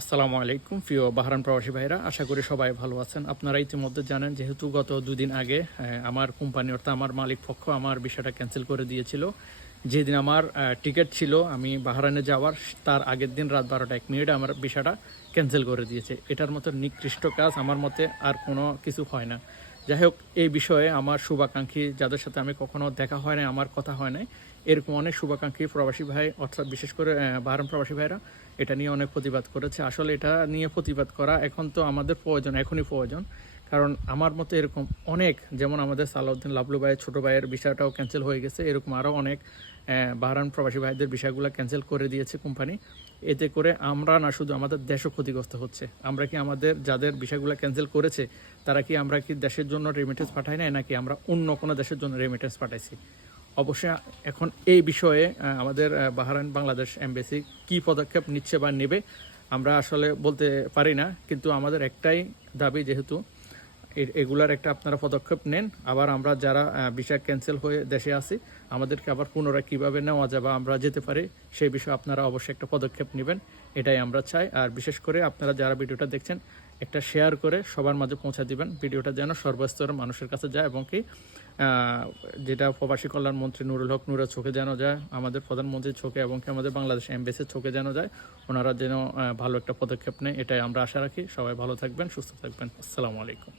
আসসালামু আলাইকুম প্রিয় বাহরান প্রবাসী ভাইরা, আশা করি সবাই ভালো আছেন। আপনারা ইতিমধ্যে জানেন, যেহেতু গত 2 দিন আগে আমার কোম্পানি অর্থাৎ আমার মালিক পক্ষ আমার বিষয়টা ক্যান্সেল করে দিয়েছিল। যেদিন আমার টিকিট ছিল আমি বাহরাইনে যাওয়ার, তার আগের দিন রাত 12টা 1 মিনিটে আমার বিষয়টা ক্যান্সেল করে দিয়েছে। এটার মতো নিকৃষ্ট কাজ আমার মতে আর কোনো কিছু হয় না। যাই হোক, এই বিষয়ে আমার শুভাকাঙ্ক্ষী যাদের সাথে আমি কখনো দেখা হয় না, আমার কথা হয় নাই, এরকম অনেক শুভাকাঙ্ক্ষী প্রবাসী ভাই অর্থাৎ বিশেষ করে বাহরাইন প্রবাসী ভাইরা এটা নিয়ে অনেক প্রতিবাদ করেছে। আসলে এটা নিয়ে প্রতিবাদ করা এখন তো আমাদের প্রয়োজন, এখনই প্রয়োজন। কারণ আমার মতে এরকম অনেক, যেমন আমাদের সালাউদ্দিন লাবলু ভাইয়ের ছোটো ভাইয়ের বিষয়টাও ক্যান্সেল হয়ে গেছে, এরকম আরও অনেক বাহরাইন প্রবাসী ভাইদের বিষয়গুলো ক্যান্সেল করে দিয়েছে কোম্পানি। এতে করে আমরা না, শুধু আমাদের দেশও ক্ষতিগ্রস্ত হচ্ছে। আমরা কি আমাদের যাদের বিষয়গুলো ক্যান্সেল করেছে আমরা কি দেশের জন্য রেমিটেন্স পাঠাই নাই, নাকি আমরা অন্য কোনো দেশের জন্য রেমিটেন্স পাঠাইছি? অবশ্যই এখন এই বিষয়ে আমাদের বাহরাইন বাংলাদেশ এমবাসি কি পদক্ষেপ নিচ্ছে বা নেবে আমরা আসলে বলতে পারি না, কিন্তু আমাদের একটাই দাবি, যেহেতু এগুলার একটা আপনারা পদক্ষেপ নেন। আবার আমরা যারা ভিসা ক্যান্সেল হয়ে দেশে আসি, আমাদেরকে আবার পুনরায় কীভাবে নেওয়া যায় বা আমরা যেতে পারি, সেই বিষয়ে আপনারা অবশ্যই একটা পদক্ষেপ নেবেন, এটাই আমরা চাই। আর বিশেষ করে আপনারা যারা ভিডিওটা দেখছেন, একটা শেয়ার করে সবার মাঝে পৌঁছে দিবেন, ভিডিওটা যেন সর্বস্তরের মানুষের কাছে যায়, এবং কি যেটা প্রবাসী কল্যাণ মন্ত্রী নুরুল হক নুরের চোখে যেন যায়, আমাদের প্রধানমন্ত্রীর চোখে, এবং কি আমাদের বাংলাদেশ এমবাসির চোখে যেন যায়, ওনারা যেন ভালো একটা পদক্ষেপ নেয়, এটাই আমরা আশা রাখি। সবাই ভালো থাকবেন, সুস্থ থাকবেন। আসসালামু আলাইকুম।